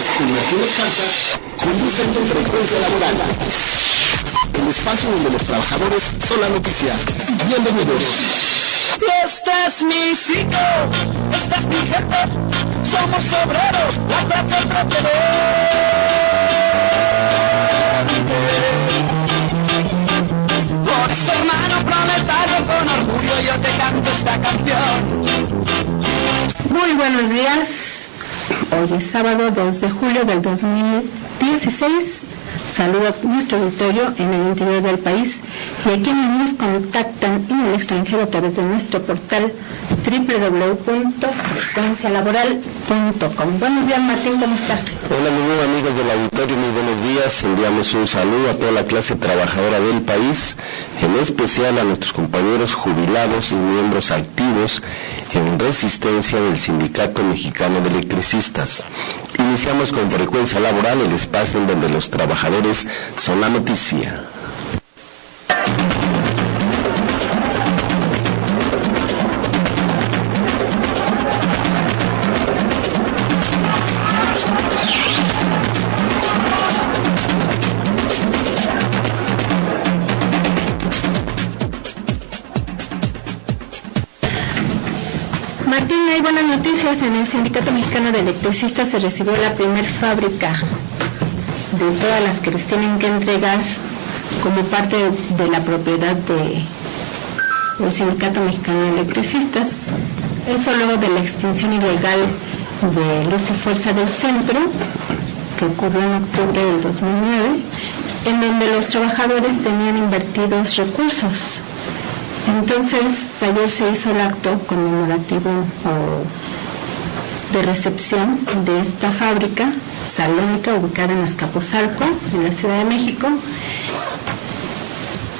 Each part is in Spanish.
González y Martín Escarza conducen con Frecuencia Laboral, el espacio donde los trabajadores son la noticia. Bienvenidos. Este es mi sitio, esta es mi gente, somos obreros, la clase preferente. Por eso, hermano proletario, con orgullo yo te canto esta canción. Muy buenos días. Hoy es sábado 2 de julio del 2016. Saludo a nuestro auditorio en el interior del país y a quienes nos contactan en el extranjero a través de nuestro portal www.frecuencialaboral.com. Buenos días, Martín, ¿cómo estás? Hola, muy bien, amigos del auditorio, muy buenos días. Enviamos un saludo a toda la clase trabajadora del país, en especial a nuestros compañeros jubilados y miembros activos en resistencia del Sindicato Mexicano de Electricistas. Iniciamos con Frecuencia Laboral, el espacio en donde los trabajadores son la noticia. Martín, hay buenas noticias. En el Sindicato Mexicano de Electricistas se recibió la primer fábrica de todas las que les tienen que entregar como parte de la propiedad del Sindicato Mexicano de Electricistas. Eso luego de la extinción ilegal de Luz y Fuerza del Centro, que ocurrió en octubre del 2009, en donde los trabajadores tenían invertidos recursos. Entonces, ayer se hizo el acto conmemorativo de recepción de esta fábrica salónica ubicada en Azcapotzalco, en la Ciudad de México.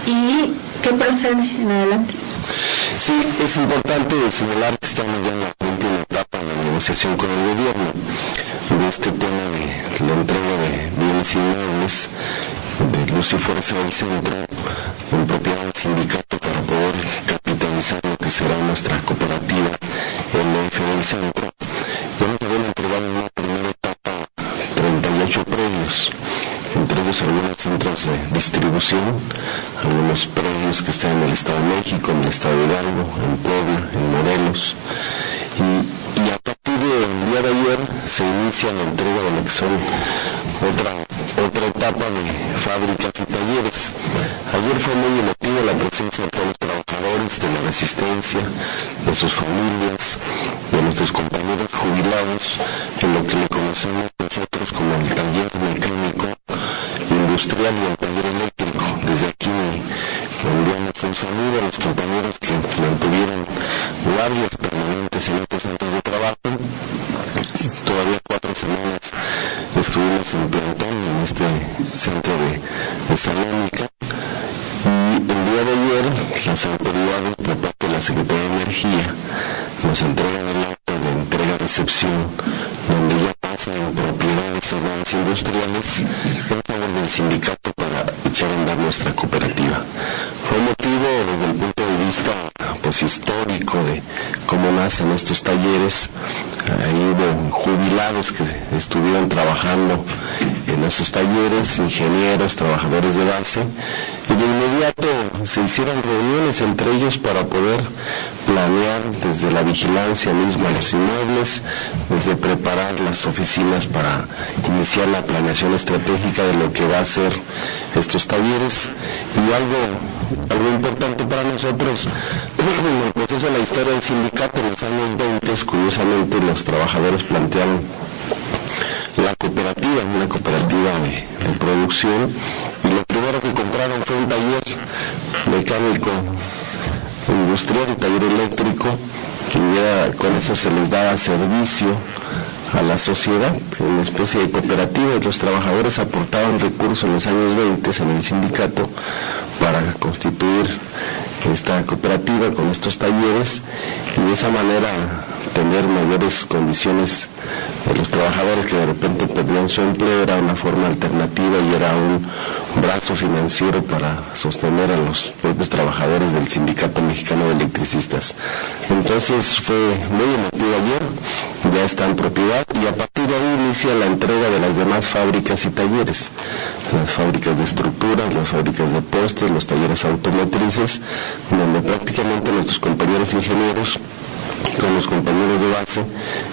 ¿Y qué procede en adelante? Sí, es importante señalar que estamos ya en la última etapa de la negociación con el gobierno de este tema de la entrega de bienes inmuebles de Luz y Fuerza del Centro en propiedad del sindicato para poder capitalizar lo que será nuestra cooperativa, el EF del Centro. Vamos a ver entregado en una primera etapa 38 predios, entre ellos algunos centros de distribución, algunos predios que están en el Estado de México, en el Estado de Hidalgo, en Puebla, en Morelos, y a partir del día de ayer se inicia la entrega de lo que son otra etapa de fábricas y talleres. Ayer fue muy emotivo la presencia de todos los trabajadores de la resistencia, de sus familias, de nuestros compañeros jubilados, en lo que le conocemos nosotros como el taller mecánico industrial y el taller eléctrico. Desde aquí enviamos un saludo a los compañeros que mantuvieron guardias permanentes en estos centros de trabajo. Todavía 4 semanas estuvimos en plantón en este centro de Salónica, y el día de ayer las autoridades por parte de la Secretaría de Energía nos entregan el acto de entrega-recepción, donde ya pasan en propiedades urbanas industriales en favor del sindicato para echar a andar nuestra cooperativa. Fue motivo desde el punto de vista histórico de cómo nacen estos talleres. Ahí hubo jubilados que estuvieron trabajando en esos talleres, ingenieros, trabajadores de base, y de inmediato se hicieron reuniones entre ellos para poder planear desde la vigilancia misma de los inmuebles, desde preparar las oficinas para iniciar la planeación estratégica de lo que va a ser estos talleres. Y algo importante para nosotros, en el proceso de la historia del sindicato, en los años 20, curiosamente los trabajadores plantearon la cooperativa, una cooperativa de producción, y lo primero que compraron fue un taller mecánico industrial y taller eléctrico, que ya con eso se les daba servicio a la sociedad, en una especie de cooperativa, y los trabajadores aportaban recursos en los años 20 en el sindicato para constituir esta cooperativa con estos talleres, y de esa manera tener mayores condiciones de los trabajadores que de repente perdían su empleo. Era una forma alternativa y era un brazo financiero para sostener a los propios trabajadores del Sindicato Mexicano de Electricistas. Entonces fue muy emotivo ayer. ya está en propiedad y a partir de ahí inicia la entrega de las demás fábricas y talleres, las fábricas de estructuras, las fábricas de postes, los talleres automotrices, donde prácticamente nuestros compañeros ingenieros, con los compañeros de base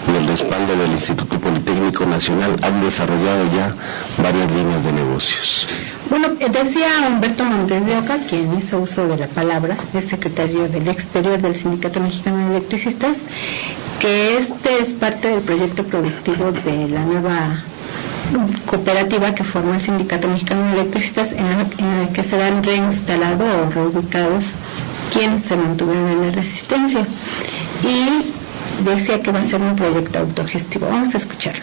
y el respaldo del Instituto Politécnico Nacional, han desarrollado ya varias líneas de negocios. Bueno, decía Humberto Montes de Oca, quien hizo uso de la palabra, es secretario del Exterior del Sindicato Mexicano de Electricistas, que este es parte del proyecto productivo de la nueva cooperativa que forma el Sindicato Mexicano de Electricistas, en la que serán reinstalados o reubicados quienes se mantuvieron en la resistencia. Y decía que va a ser un proyecto autogestivo. Vamos a escucharlo.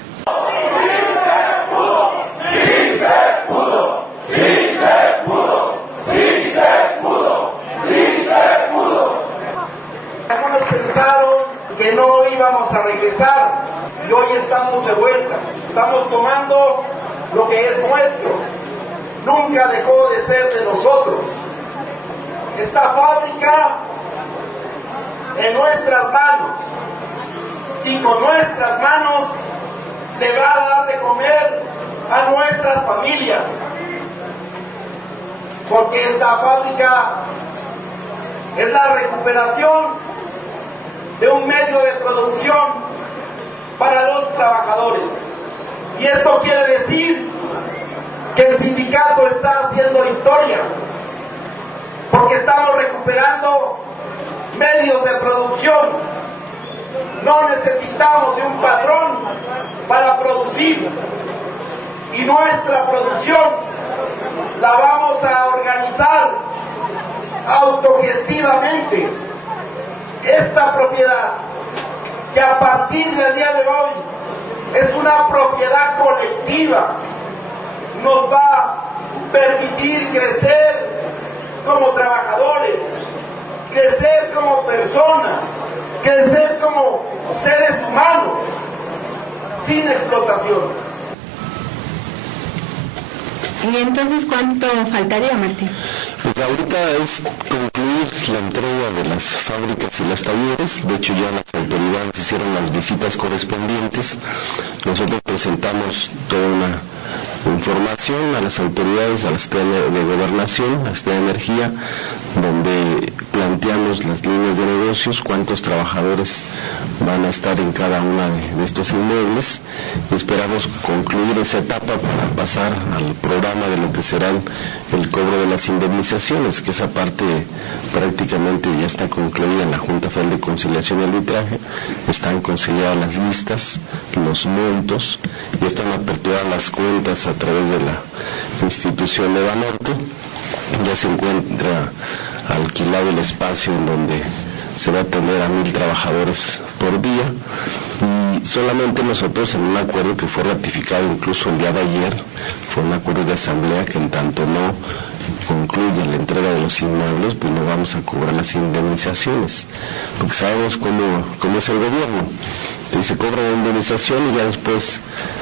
Algunos pensaron que no íbamos a regresar y hoy estamos de vuelta. Estamos tomando lo que es nuestro. Nunca dejó de ser de nosotros. Esta fábrica en nuestras manos y con nuestras manos le va a dar de comer a nuestras familias, porque esta fábrica es la recuperación de un medio de producción para los trabajadores. Y esto quiere decir que el sindicato está haciendo historia, porque estamos recuperando medios de producción. No necesitamos de un patrón para producir, y nuestra producción la vamos a organizar autogestivamente. Esta propiedad, que a partir del día de hoy es una propiedad colectiva, nos va a permitir crecer como trabajadores, crecer como personas, crecer como seres humanos, sin explotación. ¿Y entonces cuánto faltaría, Martín? Pues ahorita es concluir la entrega de las fábricas y los talleres. De hecho, ya las autoridades hicieron las visitas correspondientes. Nosotros presentamos toda una información a las autoridades, a la Secretaría de Gobernación, a la Secretaría de Energía, donde planteamos las líneas de negocios, cuántos trabajadores van a estar en cada una de estos inmuebles, y esperamos concluir esa etapa para pasar al programa de lo que será el cobro de las indemnizaciones, que esa parte prácticamente ya está concluida en la Junta Federal de Conciliación y Arbitraje. Están conciliadas las listas, los montos, y están aperturadas las cuentas a través de la institución de Banorte. Ya se encuentra alquilado el espacio en donde se va a atender a 1,000 trabajadores por día, y solamente nosotros, en un acuerdo que fue ratificado incluso el día de ayer, fue un acuerdo de asamblea, que en tanto no concluya la entrega de los inmuebles, pues no vamos a cobrar las indemnizaciones, porque sabemos cómo es el gobierno. Y se cobra la indemnización y ya después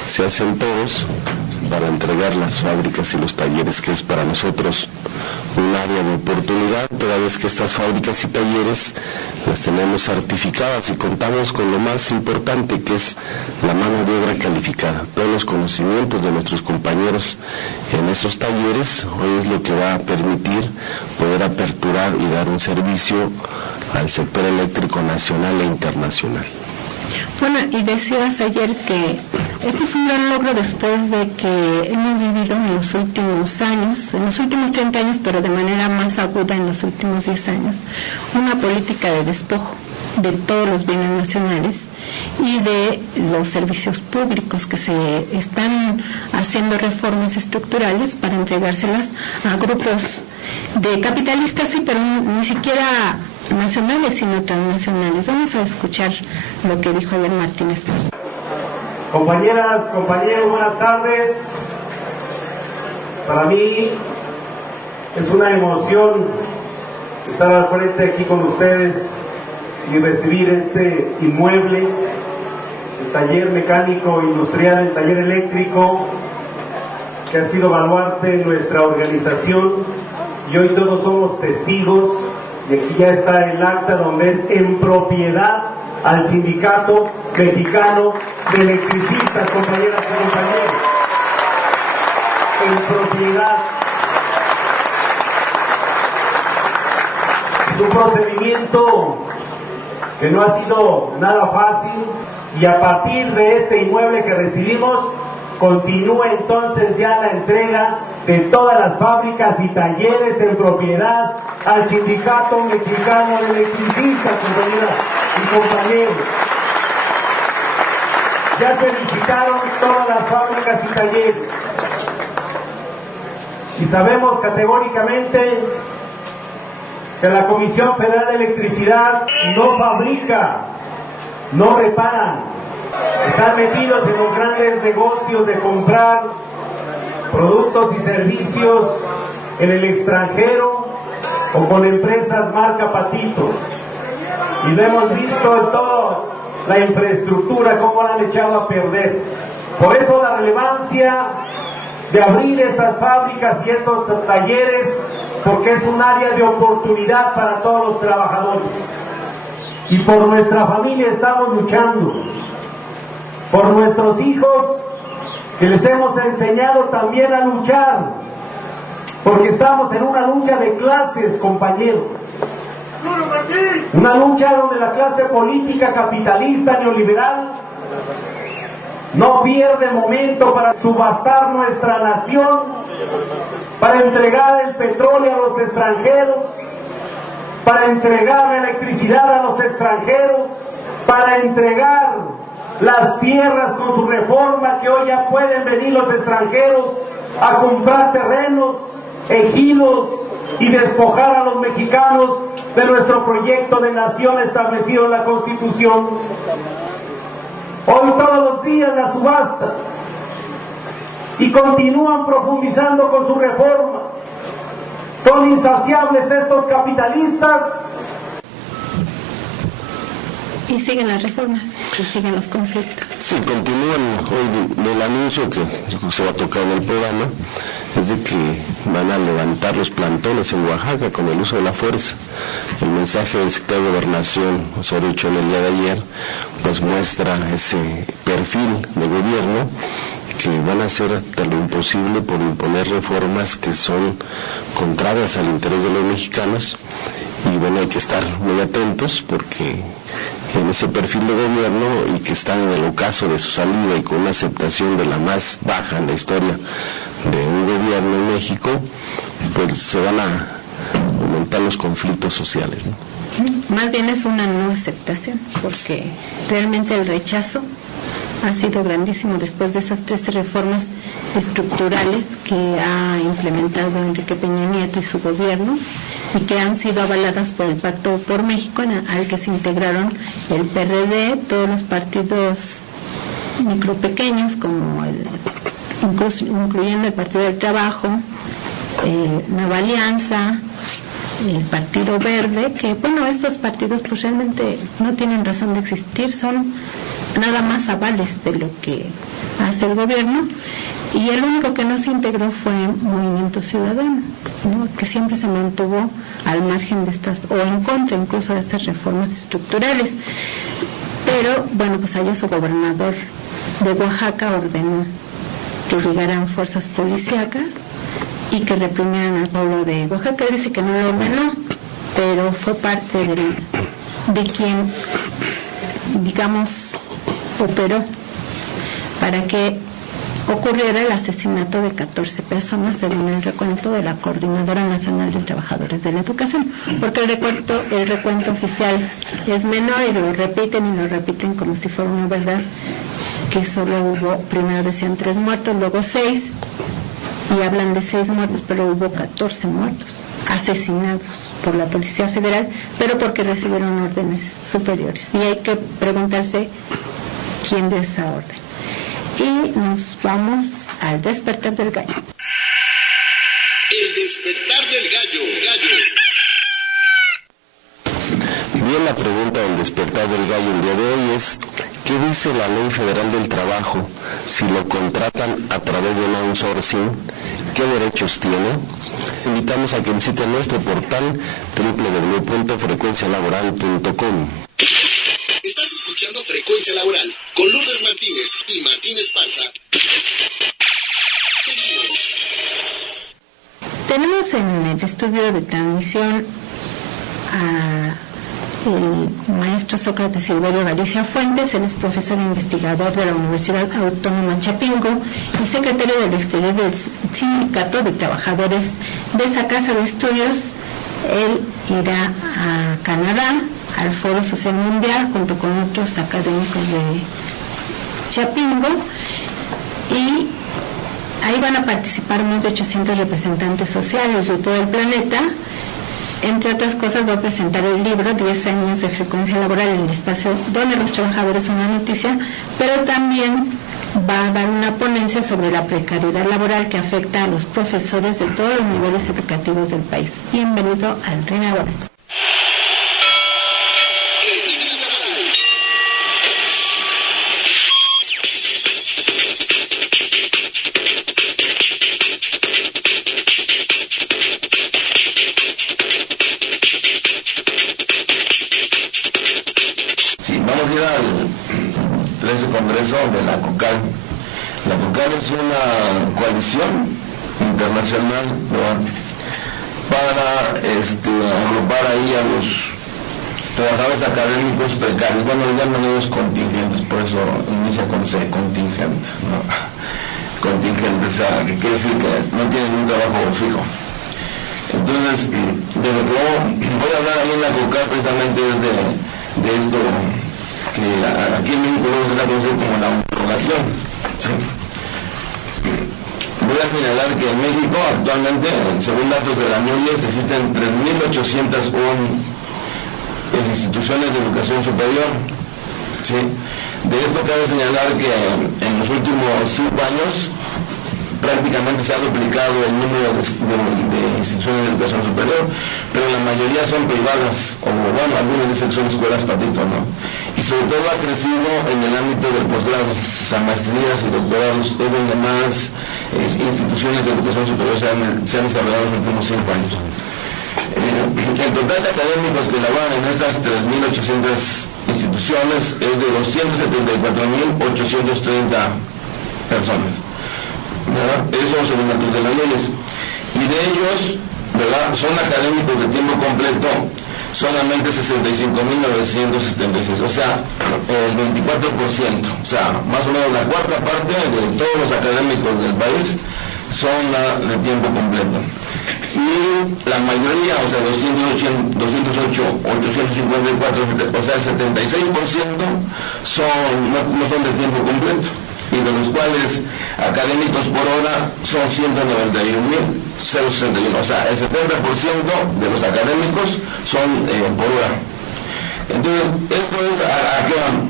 se hacen todos para entregar las fábricas y los talleres, que es para nosotros un área de oportunidad, toda vez que estas fábricas y talleres las tenemos certificadas y contamos con lo más importante, que es la mano de obra calificada. Todos los conocimientos de nuestros compañeros en esos talleres hoy es lo que va a permitir poder aperturar y dar un servicio al sector eléctrico nacional e internacional. Bueno, y decías ayer que este es un gran logro después de que hemos vivido en los últimos años, en los últimos 30 años, pero de manera más aguda en los últimos 10 años, una política de despojo de todos los bienes nacionales y de los servicios públicos, que se están haciendo reformas estructurales para entregárselas a grupos de capitalistas, sí, pero ni siquiera nacionales, sino transnacionales. Vamos a escuchar lo que dijo ayer Martín Esparza. Compañeras, compañeros, buenas tardes. Para mí es una emoción estar al frente aquí con ustedes y recibir este inmueble, el taller mecánico industrial, el taller eléctrico, que ha sido baluarte en nuestra organización, y hoy todos somos testigos. Y aquí ya está el acta donde es en propiedad al sindicato Mexicano de Electricistas, compañeras y compañeros, en propiedad. Es un procedimiento que no ha sido nada fácil, y a partir de este inmueble que recibimos continúa entonces ya la entrega de todas las fábricas y talleres en propiedad al Sindicato Mexicano de Electricistas, compañeras y compañeros. Ya se visitaron todas las fábricas y talleres y sabemos categóricamente que la Comisión Federal de Electricidad no fabrica, no reparan, están metidos en los grandes negocios de comprar productos y servicios en el extranjero o con empresas marca Patito, y lo hemos visto en toda la infraestructura cómo la han echado a perder. Por eso la relevancia de abrir estas fábricas y estos talleres, porque es un área de oportunidad para todos los trabajadores, y por nuestra familia estamos luchando, por nuestros hijos que les hemos enseñado también a luchar, porque estamos en una lucha de clases, compañeros, una lucha donde la clase política capitalista neoliberal no pierde momento para subastar nuestra nación, para entregar el petróleo a los extranjeros, para entregar la electricidad a los extranjeros, para entregar las tierras con su reforma, que hoy ya pueden venir los extranjeros a comprar terrenos, ejidos y despojar a los mexicanos de nuestro proyecto de nación establecido en la Constitución. Hoy todos los días las subastas, y continúan profundizando con sus reformas. Son insaciables estos capitalistas. Y siguen las reformas, y siguen los conflictos. Sí, continúan hoy el anuncio que se va a tocar en el programa, es de que van a levantar los plantones en Oaxaca con el uso de la fuerza. El mensaje del secretario de Gobernación, Osorio Chong, el día de ayer, pues muestra ese perfil de gobierno, que van a hacer hasta lo imposible por imponer reformas que son contrarias al interés de los mexicanos. Y bueno, hay que estar muy atentos, porque en ese perfil de gobierno, y que están en el ocaso de su salida y con una aceptación de la más baja en la historia de un gobierno en México, pues se van a aumentar los conflictos sociales, ¿no? Más bien es una no aceptación, porque realmente el rechazo ha sido grandísimo después de esas 13 reformas estructurales que ha implementado Enrique Peña Nieto y su gobierno, y que han sido avaladas por el Pacto por México, al que se integraron el PRD, todos los partidos micropequeños, como incluyendo el Partido del Trabajo, Nueva Alianza, el Partido Verde, que bueno, estos partidos pues realmente no tienen razón de existir, son nada más avales de lo que hace el gobierno. Y el único que no se integró fue Movimiento Ciudadano, ¿no?, que siempre se mantuvo al margen de estas, o en contra incluso de estas reformas estructurales. Pero bueno, pues ayer su gobernador de Oaxaca ordenó que llegaran fuerzas policíacas y que reprimieran al pueblo de Oaxaca. Él dice que no lo ordenó, pero fue parte de quien, digamos, operó para que ocurriera el asesinato de 14 personas, según el recuento de la Coordinadora Nacional de Trabajadores de la Educación, porque el recuento oficial es menor, y lo repiten como si fuera una verdad, que solo hubo, primero decían 3 muertos, luego 6, y hablan de 6 muertos, pero hubo 14 muertos asesinados por la Policía Federal, pero porque recibieron órdenes superiores, y hay que preguntarse quién dio esa orden. Y nos vamos al despertar del gallo. El despertar del gallo. Bien, la pregunta del despertar del gallo el día de hoy es: ¿qué dice la Ley Federal del Trabajo si lo contratan a través de un outsourcing? ¿Qué derechos tiene? Invitamos a que visiten nuestro portal www.frecuencialaboral.com. Estás escuchando escuchando Frecuencia Laboral con Lourdes Martínez y Martín Esparza. Seguimos. Tenemos en el estudio de transmisión a el maestro Sócrates Silverio Galicia Fuentes. Él es profesor e investigador de la Universidad Autónoma Chapingo y secretario del exterior del Sindicato de Trabajadores de esa casa de estudios. Él irá a Canadá, al Foro Social Mundial, junto con otros académicos de Chapingo, y ahí van a participar más de 800 representantes sociales de todo el planeta. Entre otras cosas, va a presentar el libro 10 años de frecuencia laboral en el espacio donde los trabajadores son la noticia, pero también va a dar una ponencia sobre la precariedad laboral que afecta a los profesores de todos los niveles educativos del país. Bienvenido al Ring Laboral. Congreso de la COCAL. La COCAL es una coalición internacional, ¿verdad?, para agrupar ahí a los trabajadores académicos precarios. Bueno, le llaman ellos contingentes, por eso inicia con C, contingente, ¿no? Contingente, o sea, que quiere decir que no tienen un trabajo fijo. Entonces, de lo que voy a hablar ahí en la COCAL precisamente es de esto que aquí en México se la conoce como la homologación. ¿Sí? Voy a señalar que en México actualmente, según datos de la NUYES, existen 3.801 instituciones de educación superior. ¿Sí? De esto cabe señalar que en los últimos 5 años prácticamente se ha duplicado el número de instituciones de educación superior, pero la mayoría son privadas, o bueno, algunas dicen que son escuelas patito, ¿no? Y sobre todo ha crecido en el ámbito del posgrado, o sea, maestrías y doctorados, es donde más instituciones de educación superior se han desarrollado en los últimos 5 años. El total de académicos que laboran en estas 3.800 instituciones es de 274.830 personas. ¿Verdad? Eso según datos de las leyes. Y de ellos, ¿verdad?, son académicos de tiempo completo solamente 65.976, o sea, el 24%, o sea, más o menos la cuarta parte de todos los académicos del país son de tiempo completo. Y la mayoría, o sea, 208, 854, o sea, el 76% no son de tiempo completo, y de los cuales académicos por hora son 191.061, o sea, el 70% de los académicos son por hora. Entonces, esto es a qué van.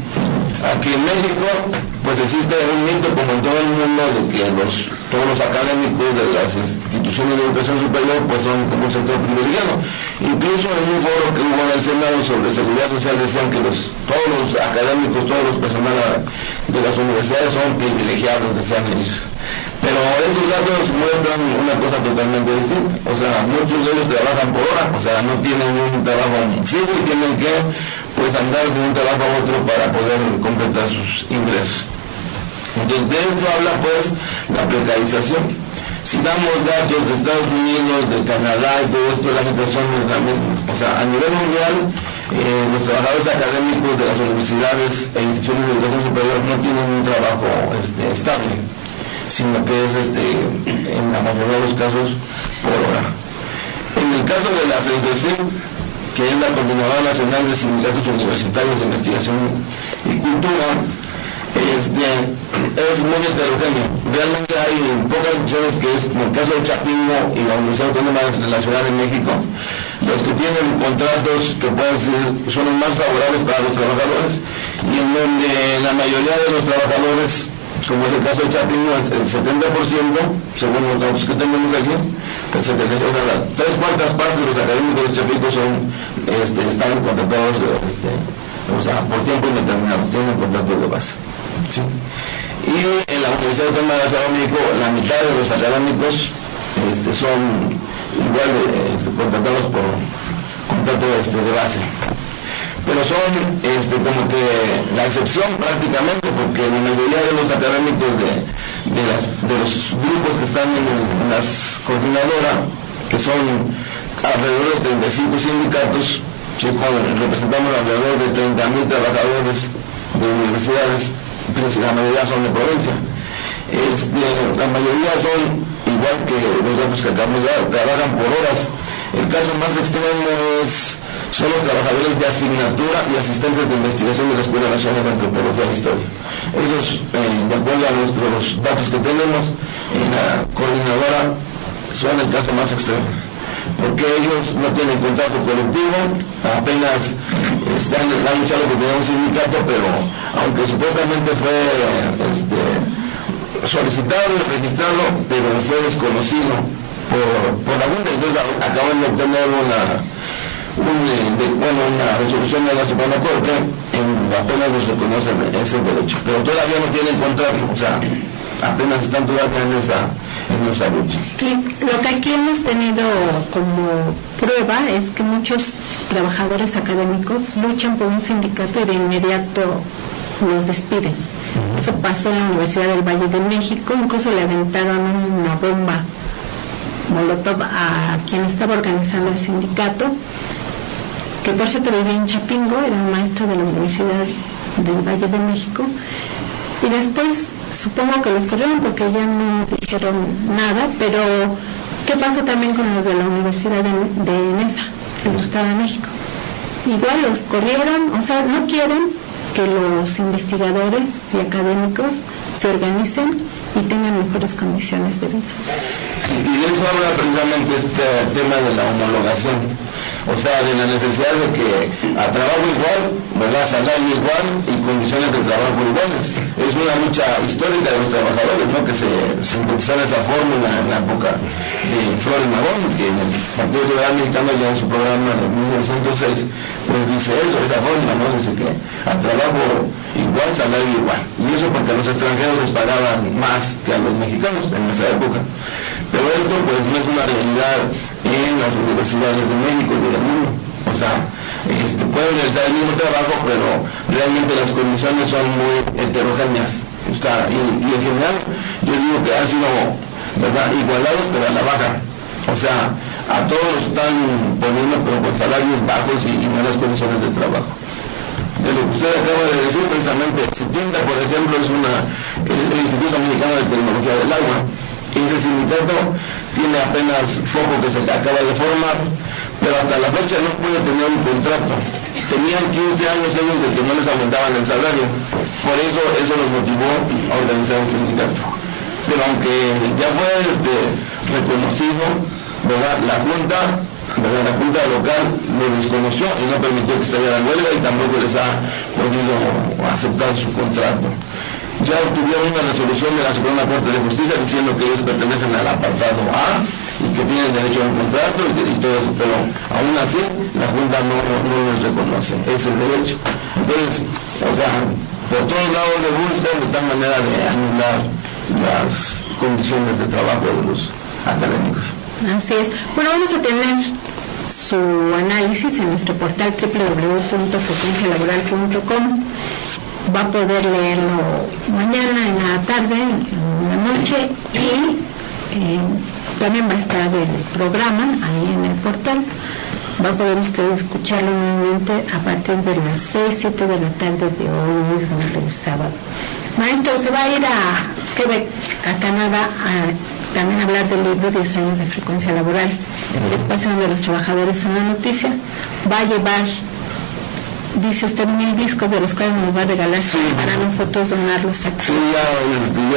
Aquí en México, pues existe un mito, como en todo el mundo, de que todos los académicos de las instituciones de educación superior pues son como un sector privilegiado. Incluso en un foro que hubo en el Senado sobre seguridad social decían que todos los académicos, todos los personal de las universidades son privilegiados, decían ellos. Pero estos datos muestran una cosa totalmente distinta. O sea, muchos de ellos trabajan por hora, o sea, no tienen un trabajo fijo y tienen que pues andar de un trabajo a otro para poder completar sus ingresos. Entonces, de esto habla pues la precarización. Si damos datos de Estados Unidos, de Canadá y todo esto, la situación es la misma. O sea, a nivel mundial, los trabajadores académicos de las universidades e instituciones de educación superior no tienen un trabajo estable, sino que es en la mayoría de los casos por hora. En el caso de la CENTESIC, que es la Coordinadora Nacional de Sindicatos Universitarios de Investigación y Cultura, es muy heterogéneo. Realmente hay pocas instituciones que es, en el caso de Chapingo y la Universidad Autónoma de la Ciudad de México, los que tienen contratos que pueden ser, son los más favorables para los trabajadores, y en donde la mayoría de los trabajadores, como es el caso de Chapingo, el 70%, según los datos que tenemos aquí, el 70%, o sea, 3/4 partes de los académicos de Chapingo están contratados o sea, por tiempo indeterminado, tienen contratos de base. ¿Sí? Y en la Universidad Autónoma de la Ciudad de México, la mitad de los académicos son igual contratados por contrato de base. pero son como que la excepción prácticamente, porque la mayoría de los académicos de los grupos que están en las coordinadoras, que son alrededor de 35 sindicatos, representamos alrededor de 30.000 trabajadores de universidades, la mayoría son de provincia. La mayoría son, igual que los datos que acabamos de dar, trabajan por horas. El caso más extremo son los trabajadores de asignatura y asistentes de investigación de la Escuela Nacional de Antropología e Historia. Esos, de acuerdo a los datos que tenemos en la coordinadora, son el caso más extremo, porque ellos no tienen contrato colectivo, apenas han luchado por tener un sindicato, pero aunque supuestamente fue solicitado y registrado, pero fue desconocido por la Junta, entonces acaban de obtener una resolución de la Suprema Corte en apenas les reconocen ese derecho, pero todavía no tienen contrato, o sea, apenas están todavía en esa lucha. Lo que aquí hemos tenido como prueba es que muchos trabajadores académicos luchan por un sindicato y de inmediato los despiden. Eso pasó en la Universidad del Valle de México, incluso le aventaron una bomba molotov a quien estaba organizando el sindicato, que por cierto vivía en Chapingo, era un maestro de la Universidad del Valle de México, y después supongo que los corrieron porque ya no dijeron nada, pero ¿qué pasa también con los de la Universidad de Nesa, del Estado de México? Igual los corrieron, o sea, no quieren que los investigadores y académicos se organicen y tengan mejores condiciones de vida. Sí, y de eso habla precisamente este tema de la homologación, o sea, de la necesidad de que a trabajo igual, ¿verdad?, salario igual y condiciones de trabajo iguales. Es una lucha histórica de los trabajadores, ¿no?, que se sintetizó en esa fórmula en la época de Flores Magón, que en el Partido Liberal Mexicano ya en su programa de 1906 pues dice eso, esa fórmula, ¿no?, dice que a trabajo igual, salario igual, y eso porque a los extranjeros les pagaban más que a los mexicanos en esa época. Pero esto pues no es una realidad en las universidades de México y del mundo. O sea, pueden realizar el mismo trabajo, pero realmente las condiciones son muy heterogéneas. O sea, y en general yo digo que han sido, ¿verdad?, igualados, pero a la baja. O sea, a todos los están poniendo, pero con salarios bajos y malas condiciones de trabajo. De lo que usted acaba de decir, precisamente, CITINTA, por ejemplo, es el Instituto Mexicano de Tecnología del Agua. Ese sindicato tiene apenas foco que se acaba de formar, pero hasta la fecha no puede tener un contrato. Tenían 15 años ellos de que no les aumentaban el salario. Por eso los motivó a organizar un sindicato. Pero aunque ya fue reconocido, ¿verdad?, la Junta local lo desconoció y no permitió que estallara la huelga y tampoco les ha podido aceptar su contrato. Ya obtuvieron una resolución de la Suprema Corte de Justicia diciendo que ellos pertenecen al apartado A y que tienen derecho a un contrato y todo eso, pero aún así la Junta no les reconoce ese derecho. Entonces, o sea, por todos lados le buscan de tal manera de anular las condiciones de trabajo de los académicos. Así es. Bueno, vamos a tener su análisis en nuestro portal www.frecuencialaboral.com. Va a poder leerlo mañana, en la tarde, en la noche, y también va a estar el programa ahí en el portal. Va a poder usted escucharlo nuevamente a partir de las 6, 7 de la tarde de hoy mismo, del sábado. Maestro, se va a ir a Quebec, a Canadá, a también hablar del libro 10 años de frecuencia laboral, el espacio donde los trabajadores son la noticia. Va a llevar, dice usted, 1000 discos, de los cuales nos va a regalar para nosotros donarlos aquí. Sí, ya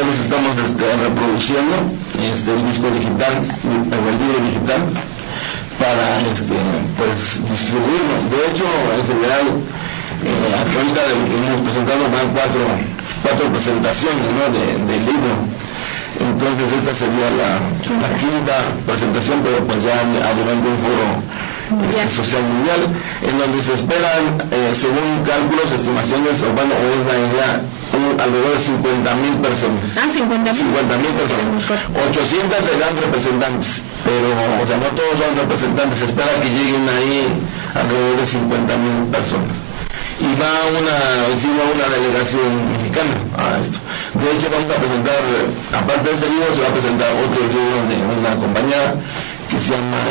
los estamos reproduciendo, el disco digital, el libro digital, para pues distribuirlo. De hecho, en general, hasta ahorita de lo que hemos presentado van cuatro presentaciones, ¿no?, del libro. Entonces esta sería la quinta presentación, pero pues ya a nivel de un foro social mundial, en donde se esperan, según cálculos, estimaciones, o bueno, es la idea, alrededor de 50,000 personas. 50,000 personas. 800 serán representantes, pero, o sea, no todos son representantes. Se espera que lleguen ahí alrededor de 50,000 personas. y va una delegación mexicana a esto. De hecho, vamos a presentar, aparte de este libro, se va a presentar otro libro de una compañera que se llama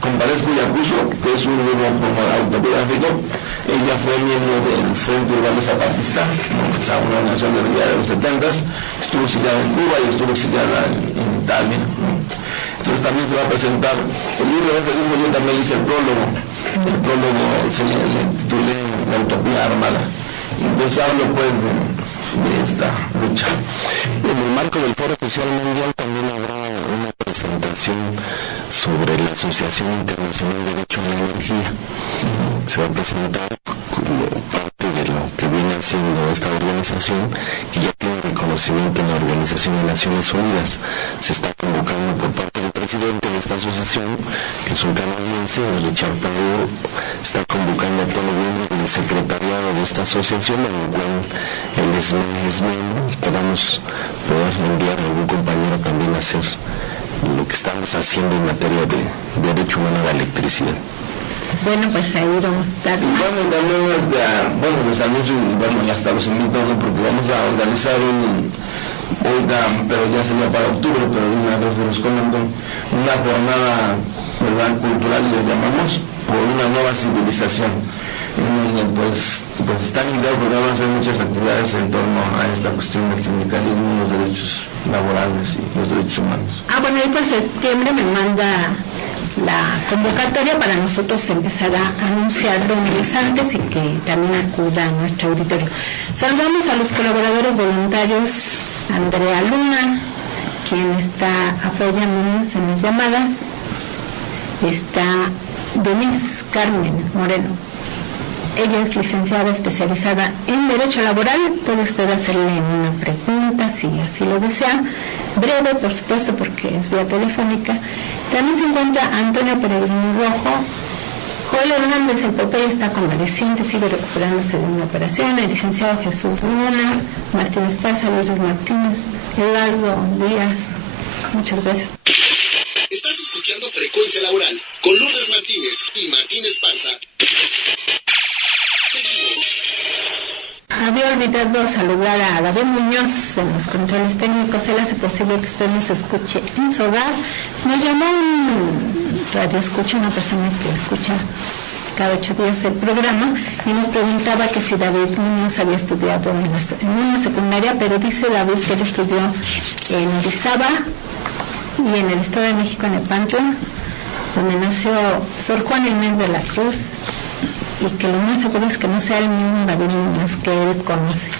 Comparezco y Acuso, que es un libro autobiográfico. Ella fue miembro del Frente Urbano Zapatista, o sea, una organización de los 70s, estuvo exiliada en Cuba y estuvo exiliada en Italia. Entonces también se va a presentar el libro. De este libro yo también hice el prólogo se le titulé La Utopía Armada. Entonces hablo pues de esta lucha. En el marco del Foro Social Mundial también habrá una presentación sobre la Asociación Internacional de Derecho a la Energía. Se va a presentar como parte de lo que viene haciendo esta organización, que ya tiene reconocimiento en la Organización de Naciones Unidas. Se está convocando por parte del presidente de esta asociación, que es un canadiense, Richard Powell, está convocando a todos los miembros del secretariado de esta asociación, en el cual él es miembro. Esperamos poder enviar a algún compañero también a hacer lo que estamos haciendo en materia de derecho humano a la electricidad. Bueno, pues ahí vamos a estar. Bueno, también les anuncio, y hasta los invito, porque vamos a organizar pero ya sería para octubre, pero de una vez los comento, una jornada, ¿verdad?, cultural, le llamamos, por una nueva civilización, en donde pues están invitados porque van a hacer muchas actividades en torno a esta cuestión del sindicalismo, los derechos laborales y los derechos humanos. Bueno, y por septiembre me manda la convocatoria para nosotros empezar a anunciarlo un mes antes y que también acuda a nuestro auditorio. Saludamos a los colaboradores voluntarios, Andrea Luna, quien está apoyándonos en las llamadas, está Denise Carmen Moreno. Ella es licenciada especializada en Derecho Laboral. Puede usted hacerle una pregunta si así lo desea, breve por supuesto porque es vía telefónica. También se encuentra Antonio Peregrino Rojo. Joel Hernández, el Popeye, está convaleciente, sigue recuperándose de una operación. El licenciado Jesús Luna, Martín Esparza, Luis Martínez, Eduardo Díaz. Muchas gracias. Estás escuchando Frecuencia Laboral con Lourdes Martínez y Martín Esparza. Seguimos. Había olvidado saludar a David Muñoz en los controles técnicos. Él hace posible que usted nos escuche en su hogar. Nos llamó un radioescucha, una persona que escucha cada 8 días el programa, y nos preguntaba que si David Muñoz había estudiado en una secundaria, pero dice David que él estudió en Orizaba y en el Estado de México, en Epantla, donde nació Sor Juana Inés de la Cruz, y que lo más seguro es que no sea el mismo David Muñoz que él conoce.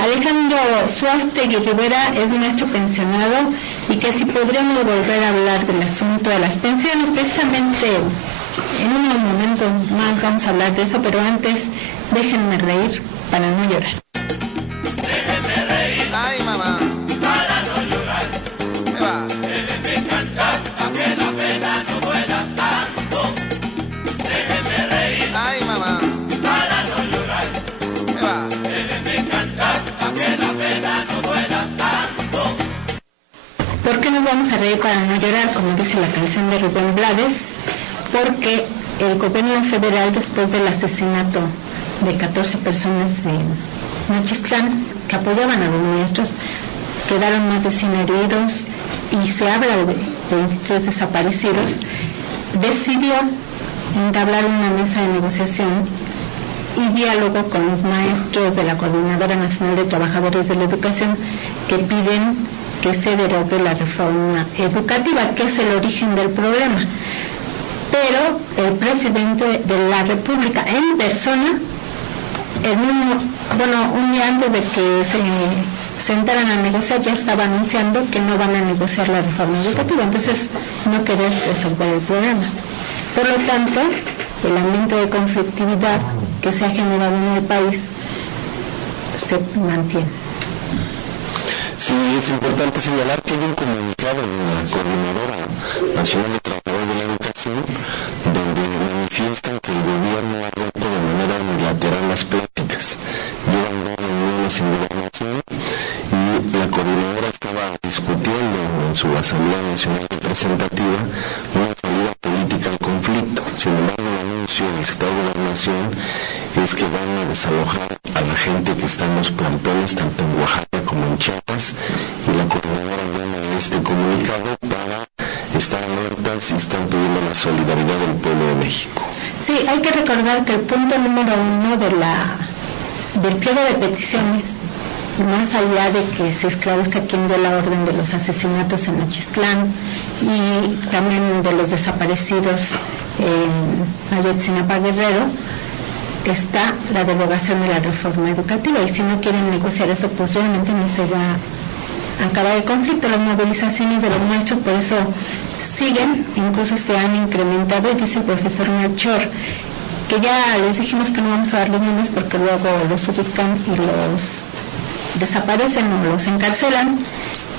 Alejandro Suástegui Rivera es maestro pensionado, y que si podríamos volver a hablar del asunto de las pensiones. Precisamente en unos momentos más vamos a hablar de eso, pero antes déjenme reír para no llorar. Déjenme reír, ay mamá, para no llorar. ¿Qué va? Déjenme cantar, pa' que la pena no duela tanto. Déjenme reír, ay mamá, para no llorar. ¿Qué va? Déjenme cantar, pa' que la pena no duela tanto. ¿Por qué nos vamos a reír para no llorar? Como dice la canción de Rubén Blades, porque el gobierno federal, después del asesinato de 14 personas en Nochistlán que apoyaban a los maestros, quedaron más de 100 heridos y se habla de 23 desaparecidos, decidió entablar una mesa de negociación y diálogo con los maestros de la Coordinadora Nacional de Trabajadores de la Educación, que piden que se derogue la reforma educativa, que es el origen del problema. Pero el presidente de la República en persona, un día antes de que se sentaran a negociar, ya estaba anunciando que no van a negociar la reforma educativa, entonces no querer resolver el problema. Por lo tanto, el ambiente de conflictividad que se ha generado en el país se mantiene. Sí, es importante señalar que hay un comunicado de la Coordinadora Nacional de Trabajadores de la Educación, donde manifiestan que el gobierno ha roto de manera unilateral las pláticas. Llevan 2 reuniones en gobernación y la coordinadora estaba discutiendo en su Asamblea Nacional Representativa una salida política al conflicto. Sin embargo, el anuncio del secretario de Gobernación es que van a desalojar a la gente que está en los plantones, tanto en Oaxaca como en Chiapas, y la coordinadora llama a este comunicado para estar alertas y están pidiendo la solidaridad del pueblo de México. Sí, hay que recordar que el punto número 1 del pliego de peticiones, más allá de que se esclarezca quién dio la orden de los asesinatos en Nochistlán y también de los desaparecidos en Ayotzinapa Guerrero, está la derogación de la reforma educativa, y si no quieren negociar eso, pues realmente no se va a acabar el conflicto. Las movilizaciones de los maestros por eso siguen, incluso se han incrementado, y dice el profesor Melchor que ya les dijimos que no vamos a dar los nombres porque luego los ubican y los desaparecen o los encarcelan,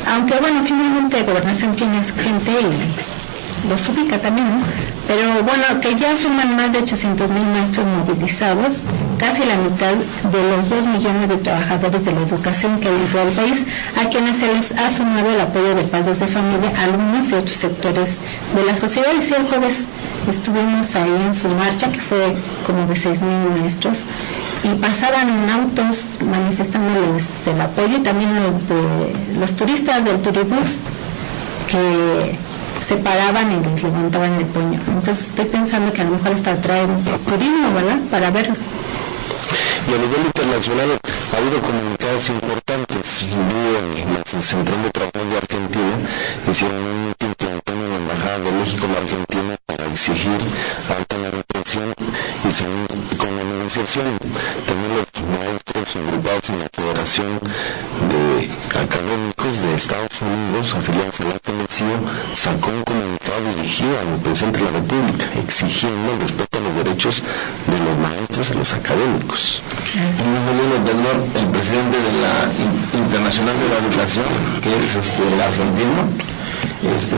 aunque bueno, finalmente Gobernación tiene gente y los ubica también, ¿no? Pero bueno, que ya suman más de 800,000 maestros movilizados, casi la mitad de los 2 millones de trabajadores de la educación que hay en todo el país, a quienes se les ha sumado el apoyo de padres de familia, alumnos y otros sectores de la sociedad. Y sí, el jueves estuvimos ahí en su marcha, que fue como de 6,000 maestros, y pasaban en autos manifestándoles el apoyo, y también los turistas del turibús que se paraban y les levantaban el puño. Entonces estoy pensando que a lo mejor hasta traen turismo, ¿verdad?, para verlos. Y a nivel internacional ha habido comunicados importantes. La Central de Trabajo de Argentina hicieron un mitin en la Embajada de México en Argentina para exigir alta la represión y seguir con la negociación. También los maestros agrupados en la Federación de Académicos de Estados Unidos, afiliados a la FNCIO, sacó un comunicado dirigido al presidente de la República exigiendo el respeto a los derechos de los maestros y los académicos. El presidente de la Internacional de la Educación, que es el argentino,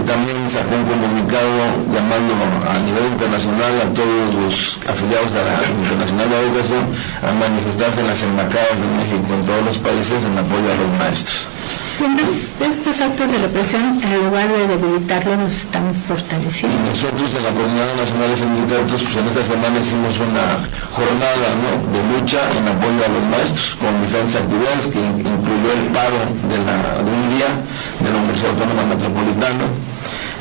también sacó un comunicado llamando a nivel internacional a todos los afiliados de la Internacional de la Educación a manifestarse en las embajadas de México en todos los países en apoyo a los maestros. Entonces, estos actos de represión, en lugar de debilitarlos, nos están fortaleciendo. Y nosotros en la Coordinadora Nacional de Sindicatos, pues en esta semana hicimos una jornada de lucha en apoyo a los maestros, con diferentes actividades que incluyó el paro de un día de la Universidad Autónoma Metropolitana,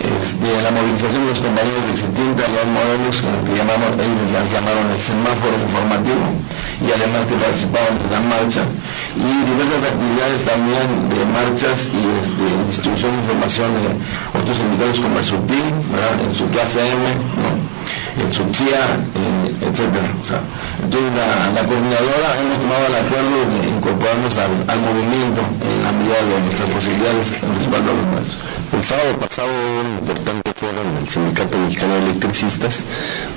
la movilización de los compañeros del CETIN, de los modelos, que ellos las llamaron el semáforo informativo, y además que participaron en la marcha, y diversas actividades también de marchas y de distribución de información de otros sindicatos como el SUTIN, el SUTACM, el SUTCIA, etcétera. Entonces la coordinadora hemos tomado el acuerdo de incorporarnos al movimiento en la medida de nuestras posibilidades en respaldo a los maestros. El sábado pasado un importante foro en el Sindicato Mexicano de Electricistas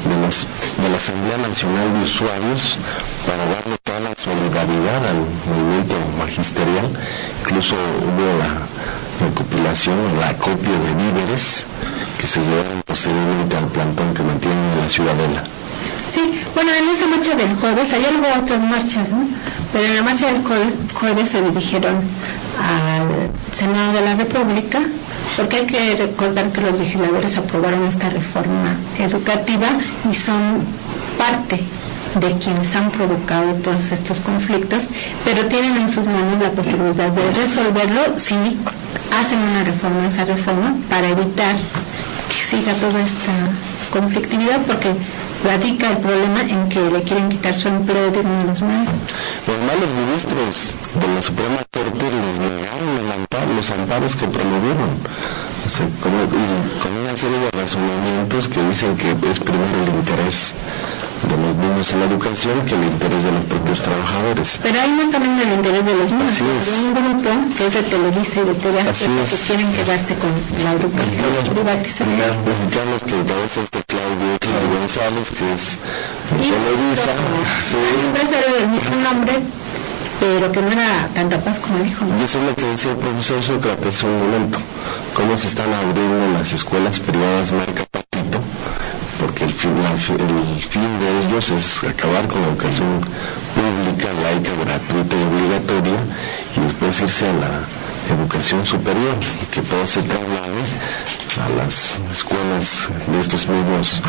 de la Asamblea Nacional de Usuarios para darle toda la solidaridad al movimiento magisterial. Incluso hubo la recopilación, la acopio de víveres que se llevaron posteriormente al plantón que mantienen en la Ciudadela. Sí, bueno, en esa marcha del jueves, ayer hubo otras marchas, ¿no? Pero en la marcha del jueves se dirigieron al Senado de la República, porque hay que recordar que los legisladores aprobaron esta reforma educativa y son parte de quienes han provocado todos estos conflictos, pero tienen en sus manos la posibilidad de resolverlo si hacen una reforma, esa reforma, para evitar que siga toda esta conflictividad, porque radica el problema en que le quieren quitar su empleo de los maestros. Los malos ministros de la Suprema Corte les negaron los amparos que promovieron, con una serie de razonamientos que dicen que es primero el interés de los niños en la educación que el interés de los propios trabajadores. Pero ahí no está también el interés de los niños, hay un grupo que es de Televisa y de TV Azteca que quieren quedarse con la educación privatizada. Los mexicanos que encabeza Claudio X González, que es de Televisa. Un empresario del mismo nombre, pero que no era tan capaz como dijo. Y eso es lo que decía el profesor Sócrates en un momento, cómo se están abriendo las escuelas privadas marca Patito, porque el fin de ellos es acabar con la educación pública, laica, gratuita y obligatoria, y después irse a la educación superior, y que todo se traslade a las escuelas de estos mismos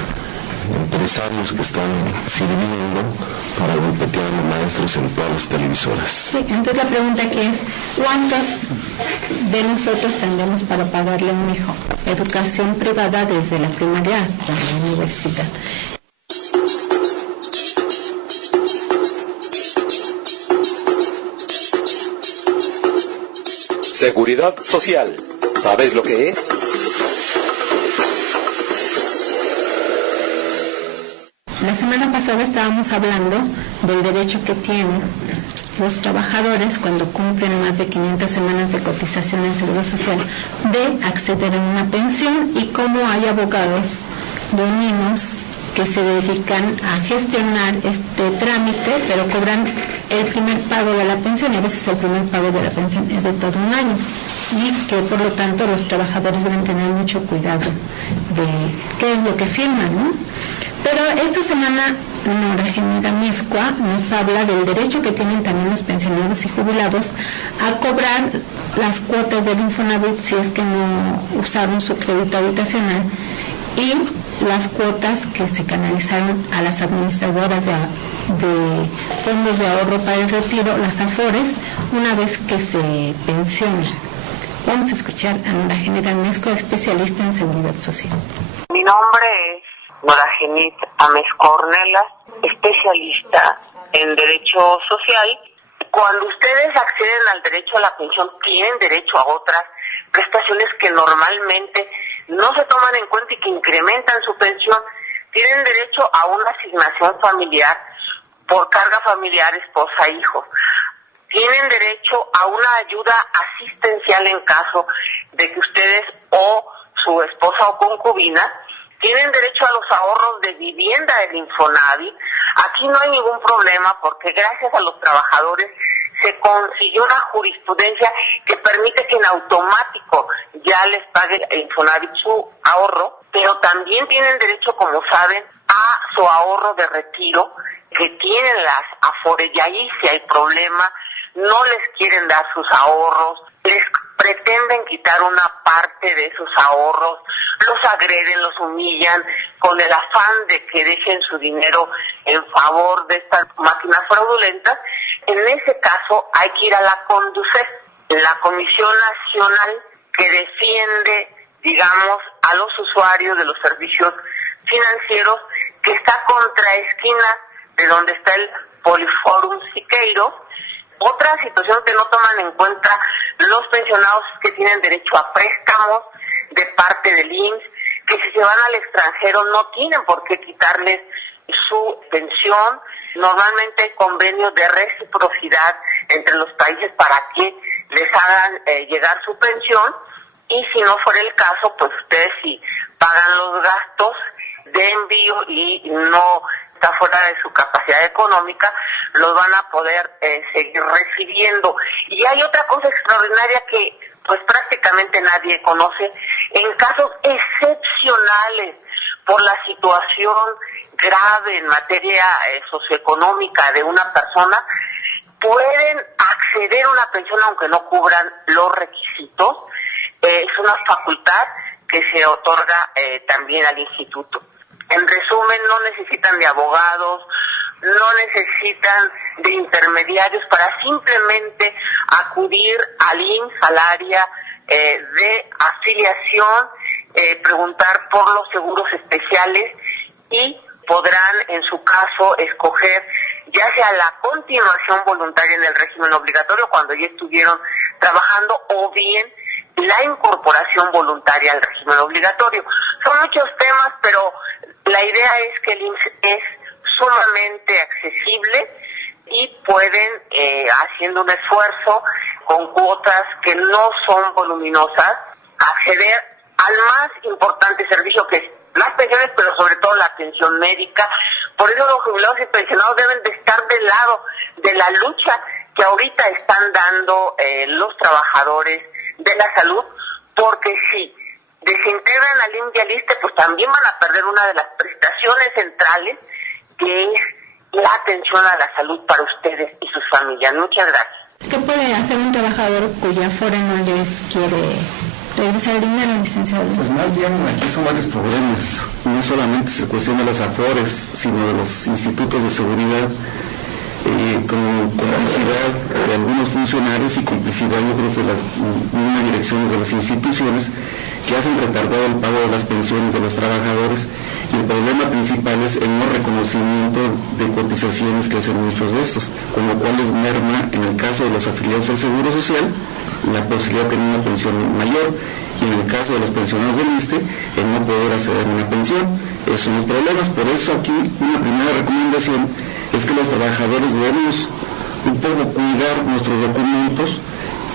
empresarios que están sirviendo para golpetear a los maestros en todas las televisoras. Sí, entonces la pregunta aquí es, ¿cuántos de nosotros tendremos para pagarle a un hijo educación privada desde la primaria hasta la universidad? Seguridad social. ¿Sabes lo que es? La semana pasada estábamos hablando del derecho que tienen los trabajadores cuando cumplen más de 500 semanas de cotización en Seguro Social de acceder a una pensión y cómo hay abogados doninos que se dedican a gestionar este trámite, pero cobran el primer pago de la pensión, y a veces el primer pago de la pensión es de todo un año, y que por lo tanto los trabajadores deben tener mucho cuidado de qué es lo que firman, ¿no? Pero esta semana Nora Gemida Miscua nos habla del derecho que tienen también los pensionados y jubilados a cobrar las cuotas del Infonavit si es que no usaron su crédito habitacional, y las cuotas que se canalizaron a las administradoras de fondos de ahorro para el retiro, las AFORES, una vez que se pensionan. Vamos a escuchar a Nora Gemida Miscua, especialista en seguridad social. Mi nombre es Nora Gemida Cornelas, especialista en derecho social. Cuando ustedes acceden al derecho a la pensión, tienen derecho a otras prestaciones que normalmente no se toman en cuenta y que incrementan su pensión. Tienen derecho a una asignación familiar por carga familiar, esposa, hijo. Tienen derecho a una ayuda asistencial en caso de que ustedes o su esposa o concubina. Tienen derecho a los ahorros de vivienda del Infonavit. Aquí no hay ningún problema porque gracias a los trabajadores se consiguió una jurisprudencia que permite que en automático ya les pague el Infonavit su ahorro, pero también tienen derecho, como saben, a su ahorro de retiro que tienen las AFORES, y ahí si hay problema, no les quieren dar sus ahorros, les pretenden quitar una parte de esos ahorros, los agreden, los humillan con el afán de que dejen su dinero en favor de estas máquinas fraudulentas. En ese caso hay que ir a la CONDUCEF, la Comisión Nacional que defiende, digamos, a los usuarios de los servicios financieros, que está contraesquina de donde está el Poliforum Siqueiros. Otra situación que no toman en cuenta los pensionados es que tienen derecho a préstamos de parte del IMSS, que si se van al extranjero no tienen por qué quitarles su pensión. Normalmente hay convenios de reciprocidad entre los países para que les hagan llegar su pensión, y si no fuera el caso, pues ustedes si pagan los gastos de envío y no está fuera de su capacidad económica, los van a poder seguir recibiendo. Y hay otra cosa extraordinaria que pues prácticamente nadie conoce. En casos excepcionales por la situación grave en materia socioeconómica de una persona, pueden acceder a una pensión aunque no cubran los requisitos. Es una facultad que se otorga también al instituto. En resumen, no necesitan de abogados, no necesitan de intermediarios para simplemente acudir al IMSS, al área de afiliación, preguntar por los seguros especiales, y podrán en su caso escoger ya sea la continuación voluntaria en el régimen obligatorio cuando ya estuvieron trabajando, o bien la incorporación voluntaria al régimen obligatorio. Son muchos temas, pero la idea es que el IMSS es sumamente accesible y pueden, haciendo un esfuerzo con cuotas que no son voluminosas, acceder al más importante servicio, que es las pensiones, pero sobre todo la atención médica. Por eso los jubilados y pensionados deben de estar del lado de la lucha que ahorita están dando los trabajadores de la salud, porque si desintegran al IMSS y al ISSSTE, pues también van a perder una de las prestaciones centrales, que es la atención a la salud para ustedes y sus familias. Muchas gracias. ¿Qué puede hacer un trabajador cuya AFORE no les quiere regresa el dinero, licenciado? Pues más bien aquí son varios problemas. No solamente se cuestiona de las AFORES, sino de los institutos de seguridad, con complicidad de algunos funcionarios y complicidad, yo creo, de las mismas direcciones de las instituciones que hacen retardar el pago de las pensiones de los trabajadores, y el problema principal es el no reconocimiento de cotizaciones que hacen muchos de estos, con lo cual les merma, en el caso de los afiliados al Seguro Social, la posibilidad de tener una pensión mayor, y en el caso de los pensionados del ISSSTE, el no poder acceder a una pensión. Esos son los problemas. Por eso aquí una primera recomendación es que los trabajadores debemos un poco cuidar nuestros documentos,